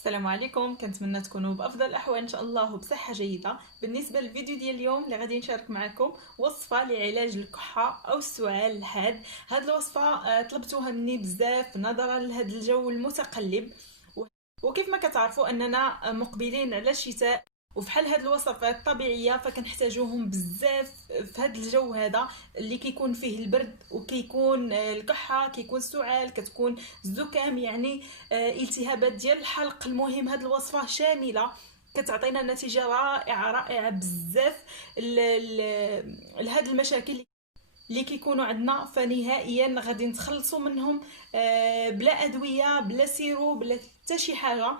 السلام عليكم، كنتمنى تكونوا بافضل الاحوال ان شاء الله وبصحه جيده. بالنسبه للفيديو ديال اليوم اللي غادي نشارك معكم وصفه لعلاج الكحه او السعال الحاد. هاد الوصفه طلبتوها مني بزاف نظرا لهذا الجو المتقلب، وكيف ما كتعرفوا اننا مقبلين على الشتاء، وفحال هاد الوصفات الطبيعيه فكنحتاجوهم بزاف في هاد الجو هذا اللي كيكون فيه البرد وكيكون الكحه، كيكون السعال، كتكون الزكام، يعني التهابات ديال الحلق. المهم هاد الوصفه شامله كتعطينا نتيجه رائعه رائعه بزاف لهاد المشاكل اللي كيكونوا عندنا، فنهائيا غادي نتخلصوا منهم بلا ادويه بلا سيرو بلا حتى شي حاجه.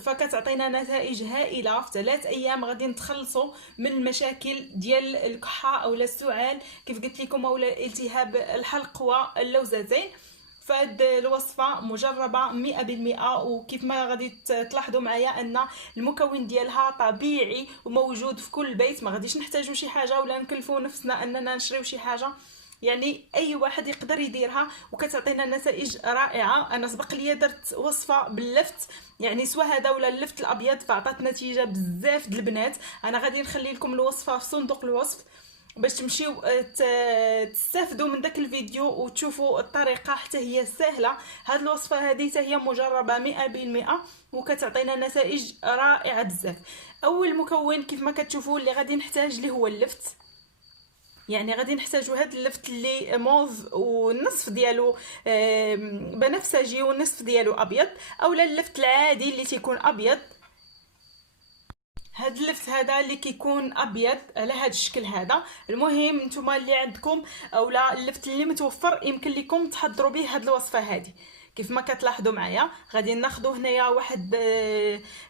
فكتعطينا نتائج هائله في 3 ايام غادي نتخلصوا من المشاكل ديال الكحه او السعال كيف قلت لكم، او التهاب الحلق واللوزتين. فهاد الوصفه مجربه 100%، وكيف ما غادي تلاحظوا معايا ان المكون ديالها طبيعي وموجود في كل بيت، ما غاديش نحتاجوا شي حاجه ولا نكلفوا نفسنا اننا نشريو شي حاجه. يعني اي واحد يقدر يديرها وكتعطينا نتائج رائعه. انا سبق لي درت وصفه باللفت، يعني سوا هذا ولا اللفت الابيض، فعطات نتيجه بزاف د البنات. انا غادي نخلي لكم الوصفه في صندوق الوصف باش تمشيو تستافدوا من داك الفيديو وتشوفوا الطريقه، حتى هي سهله. هاد الوصفه هذه حتى هي مجربه 100% وكتعطينا نتائج رائعه بزاف. اول مكون كيف ما كتشوفوا اللي غادي نحتاج اللي هو اللفت، يعني غادي نحتاجو هاد اللفت اللي موف والنصف ديالو بنفسجي والنصف ديالو ابيض، اولا اللفت العادي اللي تيكون ابيض. هاد اللفت هذا اللي كيكون ابيض على هاد الشكل هذا. المهم نتوما اللي عندكم اولا اللفت اللي متوفر يمكن لكم تحضروا به هاد الوصفه هذه. كيف ما كتلاحظوا معايا غادي ناخذوا هنايا واحد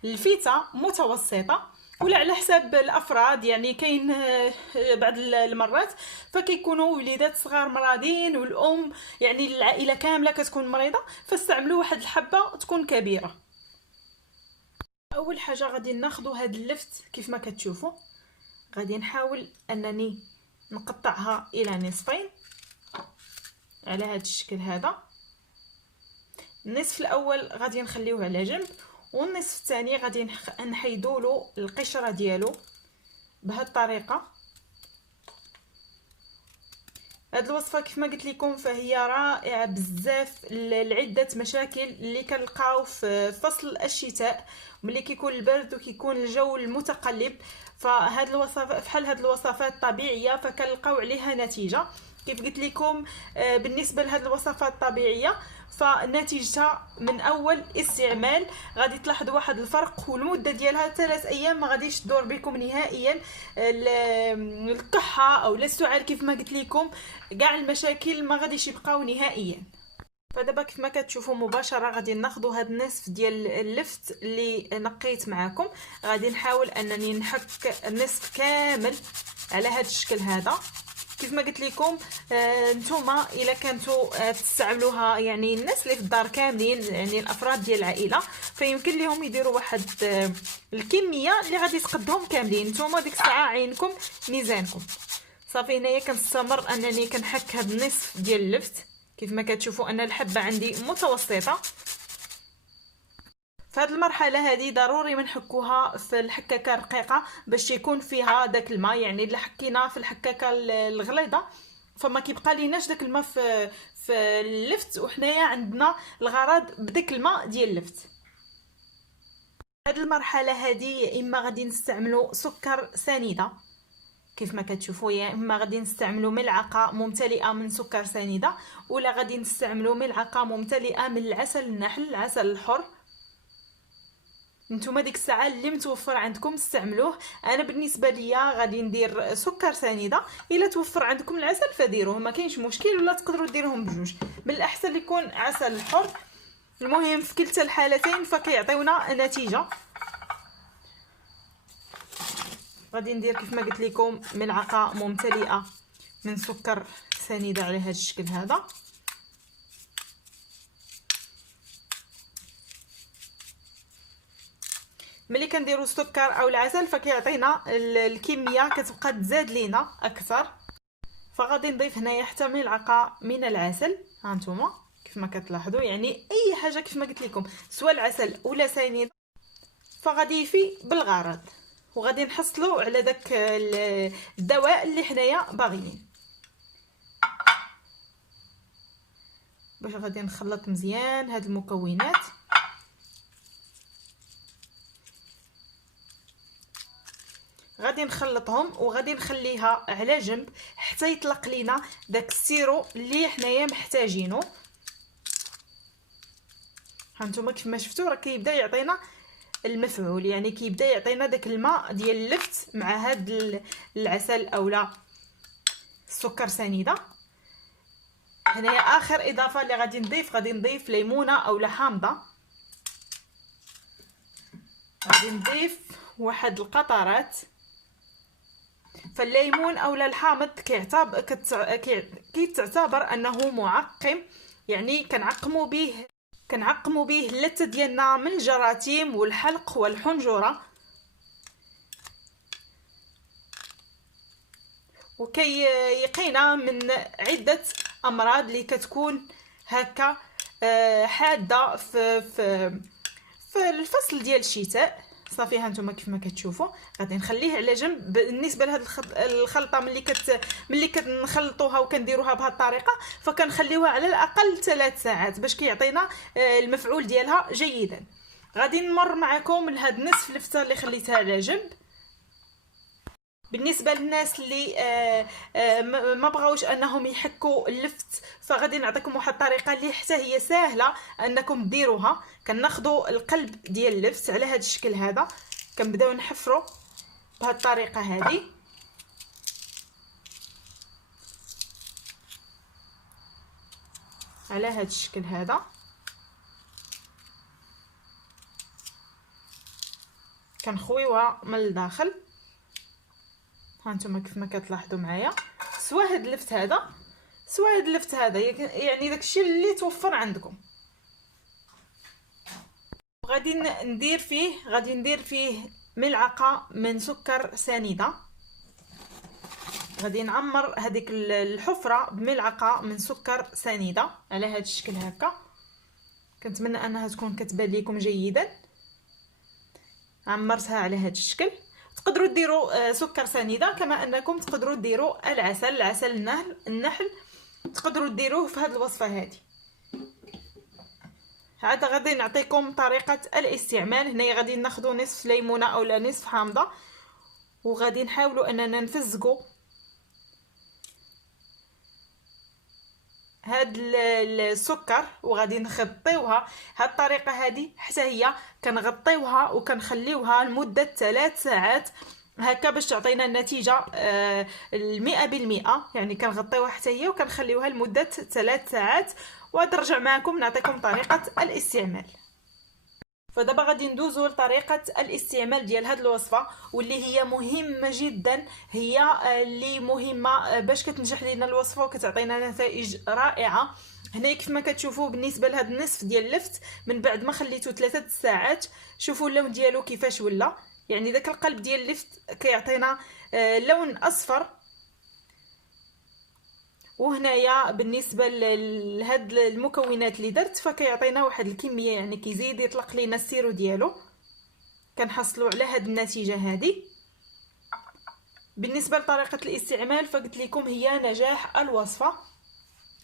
الفيته متوسطه، ولا على حساب الافراد. يعني كاين بعض المرات فكيكونوا وليدات صغار مرضين والام، يعني العائله كامله كتكون مريضه، فاستعملوا واحد الحبه تكون كبيره. اول حاجه غادي ناخذوا هاد اللفت كيف ما كتشوفوا، غادي نحاول انني نقطعها الى نصفين على هاد الشكل هذا. النصف الاول غادي نخليوه على جنب، والنصف الثاني غادي نحيدوا له القشره ديالو بهذه الطريقه. هاد الوصفه كيف ما قلت لكم فهي رائعه بزاف لعده مشاكل اللي كنلقاو في فصل الشتاء، ملي كيكون البرد وكيكون الجو المتقلب. فهاد الوصفات فحال هاد الوصفات الطبيعيه فكنلقاو عليها نتيجه. كيف قلت لكم بالنسبه لهاد الوصفات الطبيعيه فنتيجتها من اول استعمال غادي تلاحظوا واحد الفرق، والمده ديالها 3 ايام ما غاديش تدور بكم نهائيا الكحه او السعال. كيف ما قلت لكم كاع المشاكل ما غاديش يبقاو نهائيا. فدابا كيف ما كتشوفوا مباشره غادي ناخذوا هذا النصف ديال اللفت اللي نقيت معكم، غادي نحاول انني نحك النصف كامل على هذا الشكل هذا. كيف ما قلت لكم نتوما الا كنتوا تستعملوها، يعني الناس اللي في الدار كاملين، يعني الافراد ديال العائله، فيمكن لهم يديروا واحد الكميه اللي غادي تقدهم كاملين. نتوما ديك الساعه عينكم ميزانكم. صافي هنايا كنستمر انني كنحك هذا النصف ديال اللفت. كيف ما كتشوفوا ان الحبه عندي متوسطه. في هذه المرحله هذه ضروري منحكوها في الحكاكه رقيقه باش يكون فيها داك الماء، يعني الا حكينا في الحكاكه الغليظه فما كيبقى ليناش داك الماء في اللفت، وحنايا عندنا الغرض بداك الماء ديال اللفت. هذه المرحله هذه يا اما غادي نستعملوا سكر سنيده كيف ما كتشوفوا، يا اما غادي نستعملوا ملعقه ممتلئه من سكر سنيده، ولا غادي نستعملوا ملعقه ممتلئه من العسل النحل، العسل الحر. نتوما ديك الساعه اللي متوفر عندكم استعملوه. انا بالنسبه ليا غادي ندير سكر سنيده، الا توفر عندكم العسل فديروه ما كاينش مشكل، ولا تقدروا ديروهم بجوج، بالاحسن يكون عسل الحر. المهم في كلتا الحالتين فكيعطيونا نتيجه. غادي ندير كيف ما قلت لكم ملعقه ممتلئه من سكر سنيده على هذا الشكل هذا. ملي كنديروا السكر او العسل فكيعطينا الكميه كتبقى تزاد لينا اكثر. فغادي نضيف هنايا حتى ملعقه من العسل. ها نتوما كيف ما كتلاحظوا، يعني اي حاجه كيف ما قلت لكم سواء العسل ولا سنيده فغادي يفي بالغرض، وغادي نحصلوا على داك الدواء اللي حنايا باغيين. باش غادي نخلط مزيان هاد المكونات. غادي نخلطهم وغادي نخليها على جنب حتى يطلق لينا داك السيرو اللي حنايا محتاجينه. هانتوما كيف ما شفتوا راه كيبدا يعطينا المفعول، يعني كيبدا يعطينا داك الماء ديال اللفت مع هاد العسل اولا السكر سنيده. هنايا اخر اضافه اللي غادي نضيف ليمونه اولا حامضه. غادي نضيف واحد القطرات. فالليمون اولا الحامض كيتعتبر انه معقم، يعني كنعقموا به اللثه ديالنا من الجراثيم والحلق والحنجره، وكيقينا من عده امراض اللي كتكون هكا حاده في الفصل ديال الشتاء. صافي هانتوما كيف ما كتشوفوا غادي نخليه على جنب. بالنسبه لهاد الخلطه ملي كنخلطوها وكنديروها بهذه الطريقه فكنخليوها على الاقل 3 ساعات باش كيعطينا المفعول ديالها جيدا. غادي نمر معكم لهاد نصف لفته اللي خليتها على جنب. بالنسبه للناس اللي ما بغاوش انهم يحكوا اللفت فغادي نعطيكم واحد الطريقه اللي حتى هي سهله انكم ديروها. كناخذوا القلب ديال اللفت على هذا الشكل هذا، كنبداو نحفروا بهذه الطريقه هذه. على هذا الشكل هذا كنخويوها من الداخل. هانتوما كيف ما كتلاحظوا معايا سوا هاد اللفت هذا يعني داكشي اللي توفر عندكم. غادي ندير فيه ملعقه من سكر سنيده. غادي نعمر هذيك الحفره بملعقه من سكر سنيده على هذا الشكل هكا. كنتمنى انها تكون كتبان لكم جيدا. عمرتها على هذا الشكل. تقدروا ديروا سكر سنيده كما انكم تقدروا ديروا العسل النحل تقدروا ديروه في هذه الوصفه هذه. عاد غادي نعطيكم طريقه الاستعمال. هنا غادي ناخذوا نصف ليمونه اولا نصف حامضه وغادي نحاولوا اننا نفزقوا هاد السكر وغادي نغطيوها. هاد الطريقه هذه حتى هي كنغطيوها وكنخليوها لمده 3 ساعات هكا باش تعطينا النتيجه 100%. يعني كنغطيوها حتى هي وكنخليوها لمده 3 ساعات. ونرجع معكم نعطيكم طريقه الاستعمال. فدابا غادي ندوزو لطريقه الاستعمال ديال هاد الوصفه واللي هي مهمه جدا. هي اللي مهمه باش كتنجح لينا الوصفه وكتعطينا نتائج رائعه. هنا كيف ما كتشوفوا بالنسبه لهاد النصف ديال اللفت من بعد ما خليته 3 ساعات شوفوا اللون ديالو كيفاش ولا. يعني داك القلب ديال اللفت كيعطينا لون اصفر. وهنايا بالنسبه لهاد المكونات اللي درت فكيعطينا واحد الكميه، يعني كيزيد يطلق لينا السيرو ديالو. كنحصلوا على هاد النتيجه هذه. بالنسبه لطريقه الاستعمال فقلت لكم هي نجاح الوصفه.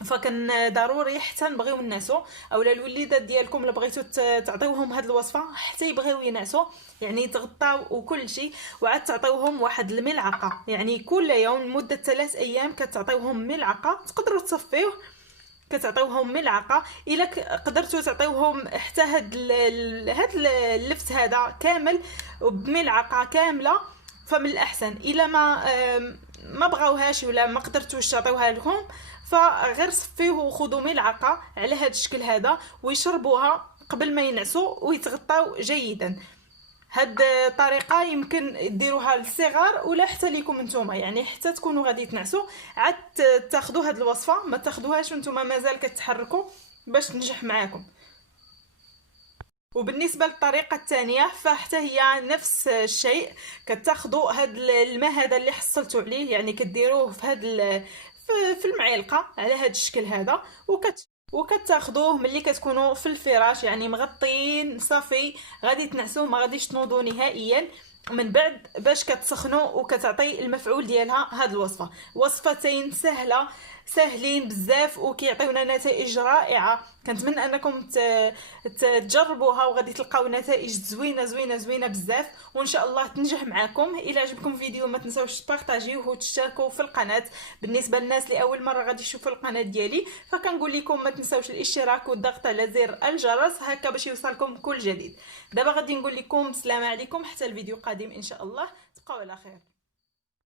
فكان ضروري حتى نبغيو ننعسوا اولا الوليدات ديالكم اللي بغيتو تعطيوهم هاد الوصفه حتى يبغيو ينعسوا، يعني يتغطاو وكل شيء، وعاد تعطيوهم واحد الملعقه. يعني كل يوم لمده 3 ايام كتعطيوهم ملعقه. تقدروا تصفيوه كتعطيوهم ملعقه. الا قدرتوا تعطيوهم حتى هاد اللفت هذا كامل بملعقه كامله فمن الاحسن. الا ما بغاوهاش ولا ما قدرتوش تعطيوها لهم فغير صفيوه وخذوا ملعقه على هذا الشكل هذا ويشربوها قبل ما ينعسوا ويتغطاو جيدا. هاد الطريقه يمكن ديروها للصغار ولا حتى ليكم نتوما، يعني حتى تكونوا غادي تنعسوا عاد تاخذوا هاد الوصفه. ما تاخذوهاش وانتم مازال كتحركوا باش تنجح معاكم. وبالنسبه للطريقه الثانيه فحتى هي نفس الشيء. كتاخذوا هاد الماء هذا اللي حصلتوا عليه، يعني كديروه في هاد في المعلقه على هذا الشكل هذا وكتاخذوه ملي كتكونوا في الفراش، يعني مغطيين صافي، غادي تنعسوه، ما غاديش تنوضوا نهائيا. من بعد باش كتسخنوا وكتعطي المفعول ديالها هاد الوصفه. وصفتين سهله، ساهلين بزاف وكيعطيونا نتائج رائعه. كنتمنى انكم تجربوها وغادي تلقاو نتائج زوينه زوينه زوينه بزاف، وان شاء الله تنجح معكم. الى عجبكم الفيديو ما تنساوش تبارطاجيوه وتشتركوا في القناه. بالنسبه للناس اللي اول مره غادي يشوفوا القناه ديالي فكنقول لكم ما تنساوش الاشتراك والضغط على زر الجرس هكا باش يوصلكم كل جديد. دابا غادي نقول لكم السلام عليكم حتى الفيديو قادم ان شاء الله، تبقاو على خير.